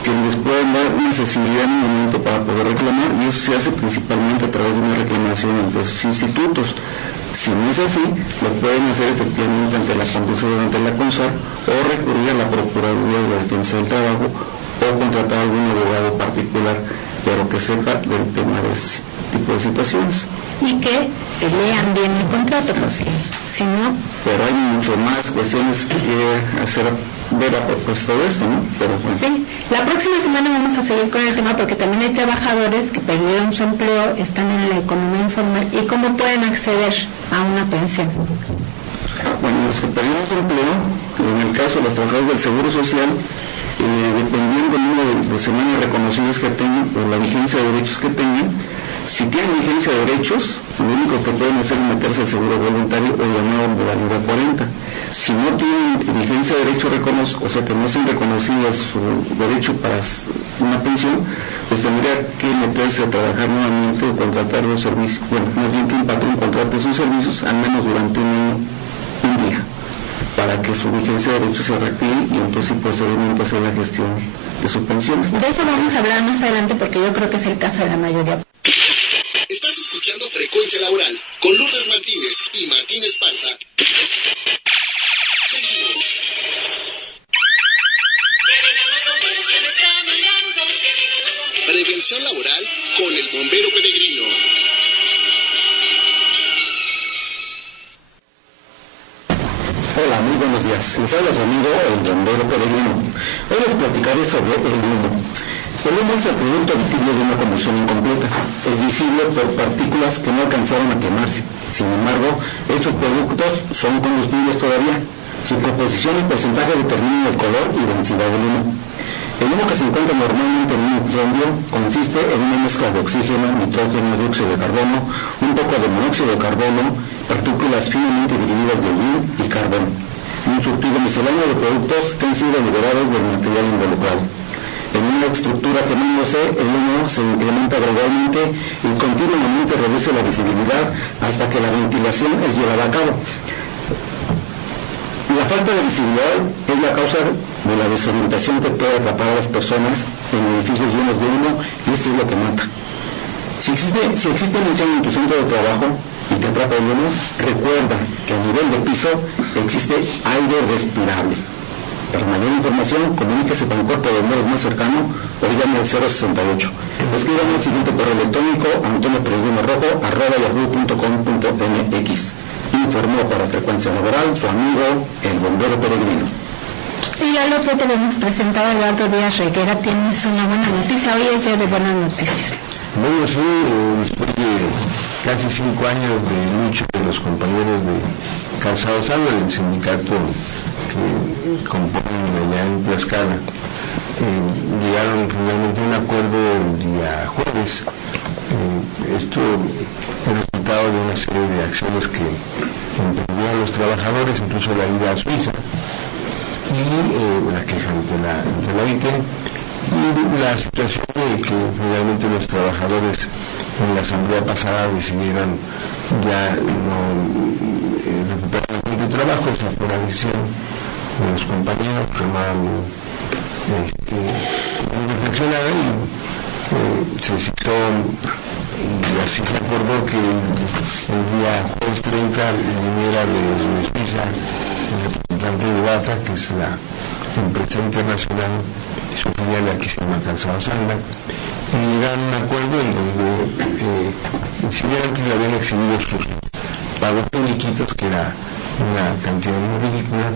que les pueden dar una accesibilidad en un momento para poder reclamar, y eso se hace principalmente a través de una reclamación ante esos institutos. Si no es así, lo pueden hacer efectivamente ante la Conducción, ante la CONSAR, o recurrir a la Procuraduría de la Defensa del Trabajo, o contratar a algún abogado particular, pero que sepa del tema de este tipo de situaciones. Y que lean bien el contrato, porque si no... Pero hay mucho más cuestiones que hacer ver a propósito de esto, ¿no? Pero bueno. Sí, la próxima semana vamos a seguir con el tema, porque también hay trabajadores que perdieron su empleo, están en la economía informal, y cómo pueden acceder a una pensión. Bueno, los que perdieron su empleo, en el caso de los trabajadores del Seguro Social, dependiendo del número de semanas reconocidas que tengan, o la vigencia de derechos que tengan, si tienen vigencia de derechos, lo único que pueden hacer es meterse al seguro voluntario o llamado modalidad 40. Si no tienen vigencia de derecho o sea que no se han reconocido su derecho para una pensión, pues tendría que meterse a trabajar nuevamente o contratar los servicios, bueno, más bien que un patrón contrate sus servicios al menos durante un año, un día, para que su vigencia de derecho se reactive y entonces posteriormente hacer la gestión de su pensión. De eso vamos a hablar más adelante, porque yo creo que es el caso de la mayoría. Estás escuchando Frecuencia Laboral con Lourdes Martínez y Martín Esparza. Seguimos. Prevención laboral con el bombero peregrino. Hola, muy buenos días. Les habla su amigo el bombero peregrino. Hoy les platicaré sobre el humo. El humo es el producto visible de una combustión incompleta. Es visible por partículas que no alcanzaron a quemarse. Sin embargo, estos productos son combustibles todavía. Su composición y porcentaje determinan el color y densidad del humo. El humo que se encuentra normalmente en un incendio consiste en una mezcla de oxígeno, nitrógeno, dióxido de carbono, un poco de monóxido de carbono, partículas finamente divididas de yin y carbono, y un surtido misceláneo de productos que han sido liberados del material involucrado. En una estructura quemándose, el humo se incrementa gradualmente y continuamente reduce la visibilidad hasta que la ventilación es llevada a cabo. La falta de visibilidad es la causa de la desorientación que puede atrapar a las personas en edificios llenos de humo, y esto es lo que mata. Si existe un incendio en tu centro de trabajo y te atrapa el humo, recuerda que a nivel de piso existe aire respirable. Para mayor información, comuníquese con el cuerpo de bomberos más cercano o llame al 068. Escríbame al siguiente correo electrónico antonioperegrino@yahoo.com.mx. Informó para Frecuencia Laboral su amigo el bombero peregrino. Y ya lo que te hemos presentado, Eduardo Díaz Reguera, tienes una buena noticia. Hoy es día de buenas noticias. Bueno, sí, después de casi 5 años de lucha de los compañeros de Calzado Sandra, del sindicato que componen allá en Tlaxcala, llegaron finalmente a un acuerdo el día jueves. Esto es resultado de una serie de acciones que emprendían los trabajadores, incluso la ida a Suiza y la queja ante la ITE, y la situación de que finalmente los trabajadores en la asamblea pasada decidieran ya no recuperar el puesto de trabajo. Esa fue la decisión de los compañeros, tomaron muy reflexionada y se citó, y así se acordó que el día jueves 30 viniera desde Suiza el representante de BATA, que es la empresa internacional, su filial aquí se llama Calzado Sandra, y llegaron a un acuerdo en donde, si bien antes habían exhibido sus pagos finiquitos, que era una cantidad muy ridícula,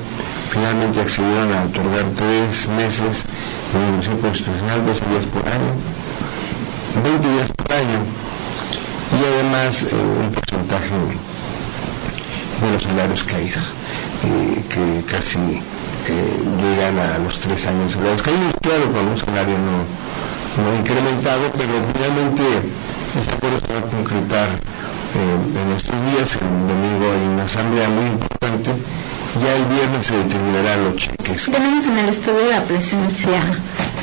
finalmente accedieron a otorgar 3 meses de devolución constitucional, 2 días por año, 20 días por año, y además un porcentaje de los salarios caídos, que casi llegan a los 3 años de salarios caídos, claro, con un salario no incrementado, pero realmente este acuerdo se va a concretar en estos días. El domingo hay una asamblea muy importante, ya el viernes se determinarán los cheques. Tenemos en el estudio la presencia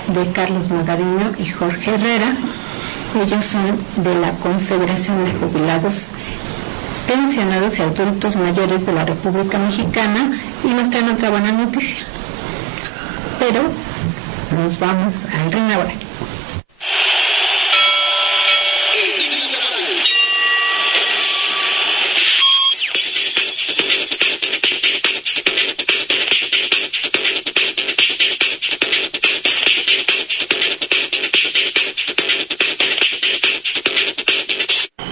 de Carlos Magariño y Jorge Herrera. Ellos son de la Confederación de Jubilados, Pensionados y Adultos Mayores de la República Mexicana, y nos traen otra buena noticia. Pero nos vamos al ring ahora.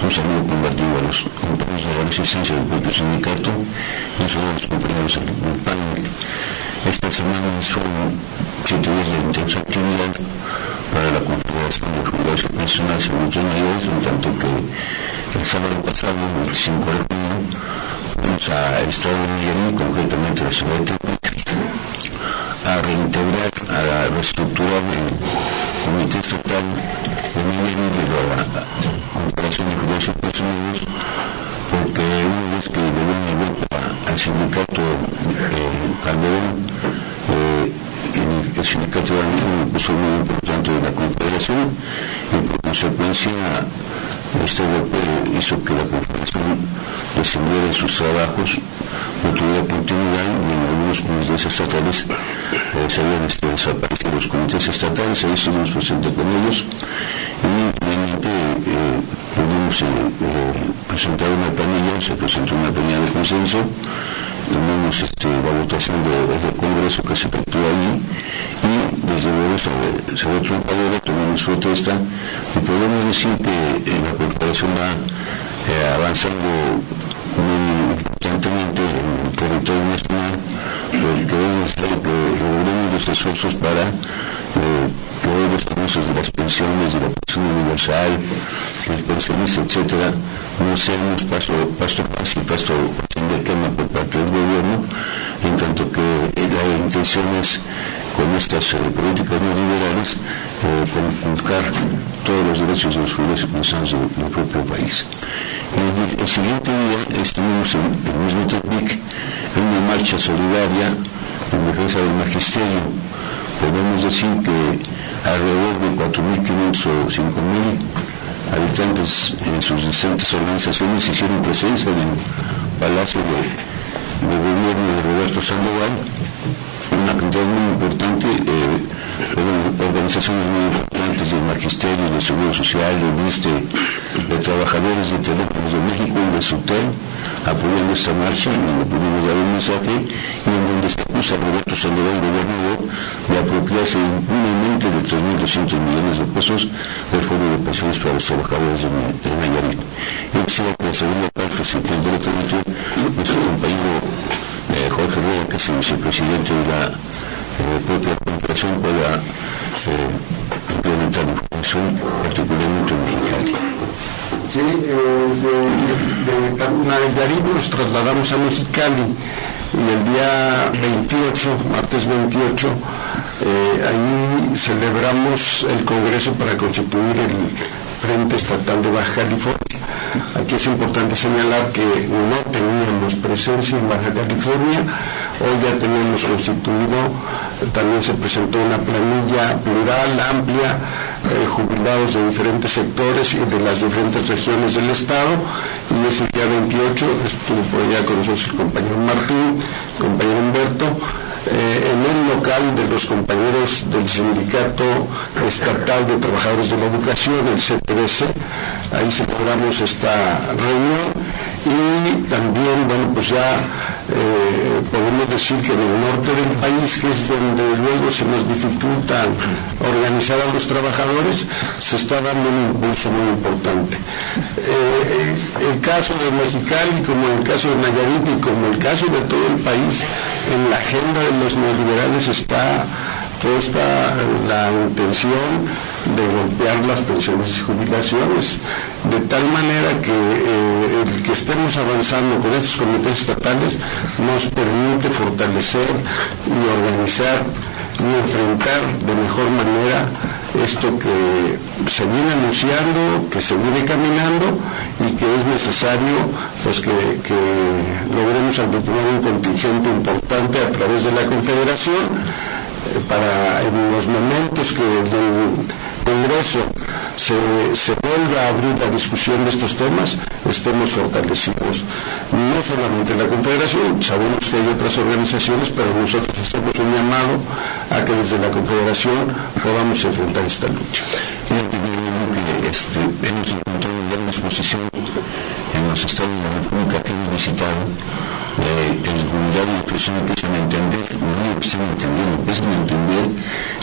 Un saludo combativo a los compañeros de la resistencia del propio sindicato y a los compañeros del panel. Esta semana fueron 7 días de intensa actividad para la Confederación de Jubilados y Pensionados y Adultos Mayores, en tanto que el sábado pasado, el 25 de junio, fuimos al estado de Nayarit, concretamente a la ciudad de Tepic, a reintegrar, a reestructurar el Comité Estatal de Nayarit de la Confederación de Jubilados y Pensionados, porque una vez que le dieron el voto al sindicato Calderón, el sindicato de un impulso muy importante de la Confederación, y por consecuencia este golpe hizo que la Confederación descendiera de sus trabajos, no tuviera continuidad, y en algunos comités estatales se habían desaparecido los comités estatales. Ahí estuvimos presentes con ellos, y finalmente pudimos presentar una planilla, se presentó una planilla de consenso. Tuvimos la votación del Congreso que se efectuó allí, y desde luego se ve trompadera, tuvimos protesta, y podemos decir que la Confederación va avanzando muy importantemente en el territorio nacional, porque es necesario que redoblemos los esfuerzos para que hoy los anuncios de las pensiones, de la pensión universal, el pensionista, etcétera, no seamos paso fácil, paso de cama por parte del gobierno, en tanto que la intención es, con estas políticas neoliberales, conculcar todos los derechos de los jubilados y pensionados del propio país. El siguiente día estuvimos en el mismo Tepic, en una marcha solidaria en defensa del magisterio. Podemos decir que alrededor de 4.500 o 5.000 habitantes en sus distintas organizaciones hicieron presencia en el Palacio de Gobierno de Roberto Sandoval, una cantidad muy importante, organizaciones muy importantes del Magisterio, del Seguro Social, del ISSSTE, de trabajadores de Teléfonos de México y de SUTEL, apoyando esta marcha, y le pudimos dar un mensaje, y en donde se acusa a Roberto Sandoval, gobernador, de apropiarse impunemente de 3.200 millones de pesos del Fondo de Pensiones para los Trabajadores de Nayarit. Yo quisiera que la segunda parte, si te permite, nuestro compañero Jorge Herrera, que es el vicepresidente de la propia Confederación, pueda implementar la información, particularmente en Mexicali. Sí, de Nayarit nos trasladamos a Mexicali, y el día 28, martes 28, ahí celebramos el Congreso para constituir el Frente Estatal de Baja California. Aquí es importante señalar que no teníamos presencia en Baja California, hoy ya tenemos constituido, también se presentó una planilla plural, amplia, jubilados de diferentes sectores y de las diferentes regiones del Estado, y ese día 28 estuvo por allá con nosotros el compañero Martín, el compañero Humberto, en el local de los compañeros del Sindicato Estatal de Trabajadores de la Educación, el CTBC. Ahí celebramos esta reunión, y también, bueno, pues ya podemos decir que en el norte del país, que es donde luego se nos dificulta organizar a los trabajadores, se está dando un impulso muy importante. El caso de Mexicali, como el caso de Nayarit y como el caso de todo el país, en la agenda de los neoliberales está puesta la intención de golpear las pensiones y jubilaciones, de tal manera que el que estemos avanzando con estos comités estatales nos permite fortalecer y organizar y enfrentar de mejor manera esto que se viene anunciando, que se viene caminando y que es necesario pues que logremos aglutinar un contingente importante a través de la Confederación para en los momentos que el Congreso se vuelva a abrir la discusión de estos temas, estemos fortalecidos. No solamente la Confederación, sabemos que hay otras organizaciones, pero nosotros hacemos un llamado a que desde la Confederación podamos enfrentar esta lucha. Hemos encontrado una gran exposición en los estados de la República que hemos visitado. El jubilado y la persona empiezan a entender, no que están entendiendo, empiezan a entender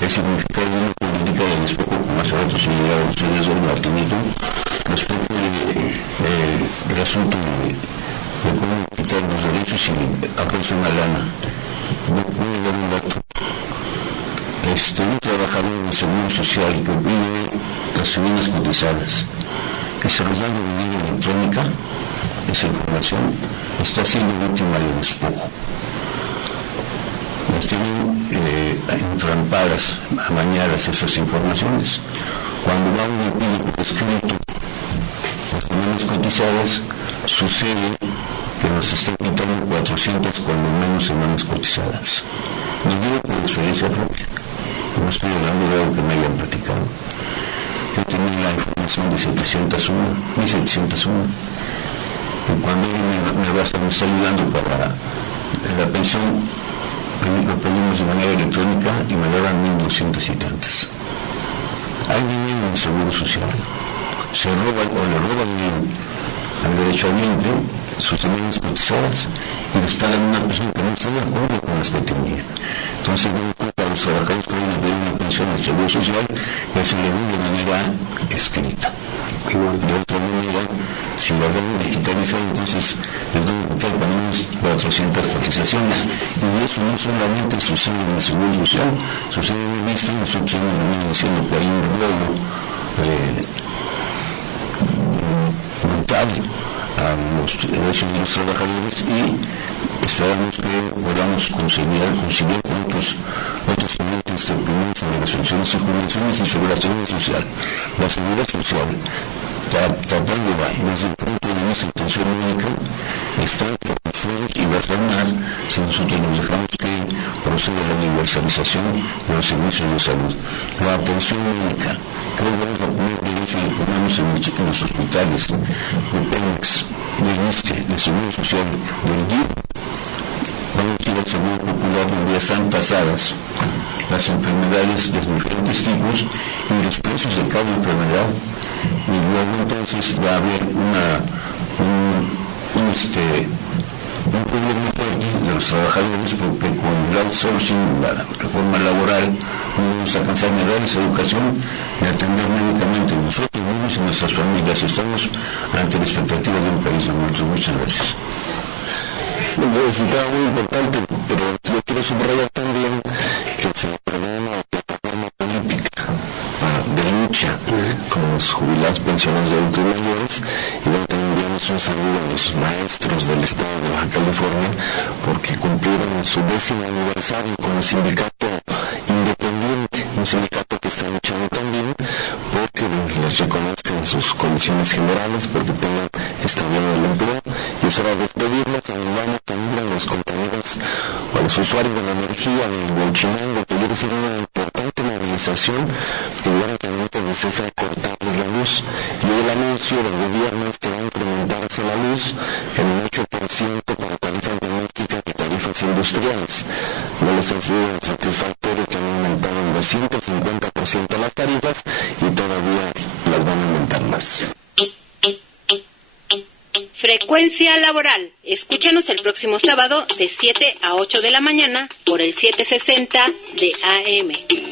el significado de una política de despojo, como hace rato se llegaron ustedes del Martinito, respecto del asunto de cómo quitar los derechos y aportar una lana. Voy a dar un dato. Un trabajador del Seguro Social que pide las viviendas cotizadas y se los dan de manera electrónica, esa información está siendo víctima de despojo. Las tienen entrampadas, amañadas esas informaciones. Cuando va uno y pide por escrito las viviendas cotizadas, sucede que nos están quitando 400 cuando menos semanas cotizadas. Lo digo por experiencia propia. No estoy hablando de algo que me hayan platicado. Yo tenía la información de 1701, y cuando me está ayudando para la pensión, lo pedimos de manera electrónica y me daban 1.200 y tantas. Hay dinero en el Seguro Social. Se roba o le roban al derechohabiente sus viviendas cotizadas y les pagan a una persona que no está de acuerdo con las que tenía. Entonces, no culpa a los trabajadores que vayan a pedir una pensión al Seguro Social que se le dé de manera escrita. De otra manera, si lo dan digitalizado, entonces les dan a quitar por lo menos 400 cotizaciones. Y eso no solamente sucede en el Seguro Social, sucede en el ISSSTE. Nosotros hemos venido diciendo que hay un robo brutal a los derechos de los trabajadores y esperamos que podamos conseguir con otros ponentes de opinión sobre las pensiones y jubilaciones y sobre la seguridad social. La seguridad social, tratando desde el punto de vista de atención médica, está por los suelos y va a ser más si nosotros nos dejamos que proceda la universalización de los servicios de salud. La atención médica, que hoy vamos a poner derecho y ponemos en los hospitales de Pemex, del ISSSTE, del Seguro Social, del DIF. Vamos a ir al Seguro Popular donde ya están tasadas las enfermedades de diferentes tipos y los precios de cada enfermedad. Y luego entonces va a haber un problema fuerte de los trabajadores porque con el outsourcing, la reforma laboral, no vamos a alcanzar ni darles educación ni atender médicamente nosotros mismos y nuestras familias. Estamos ante la expectativa de un país de muertos. Muchas gracias. Resultado muy importante, pero yo quiero subrayar también que se prevé una plataforma política de lucha con los jubilados pensionados de adultos mayores, y luego también enviamos un saludo a los maestros del estado de Baja California porque cumplieron su 10º aniversario como sindicato independiente, un sindicato que está luchando también porque les reconozcan sus condiciones generales, porque tengan estabilidad del empleo. Y es hora de despedirnos. Saludamos también a los compañeros o a los usuarios de la energía de Huachinango, que quiere ser una importante movilización que vieron que no de CFE a cortarles la luz. Y el anuncio del gobierno es que va a incrementarse la luz en un 8% para tarifas domésticas y tarifas industriales. No les ha sido satisfactorio que han aumentado en 250% las tarifas y todavía las van a aumentar más. Frecuencia laboral. Escúchanos el próximo sábado de 7 a 8 de la mañana por el 760 de AM.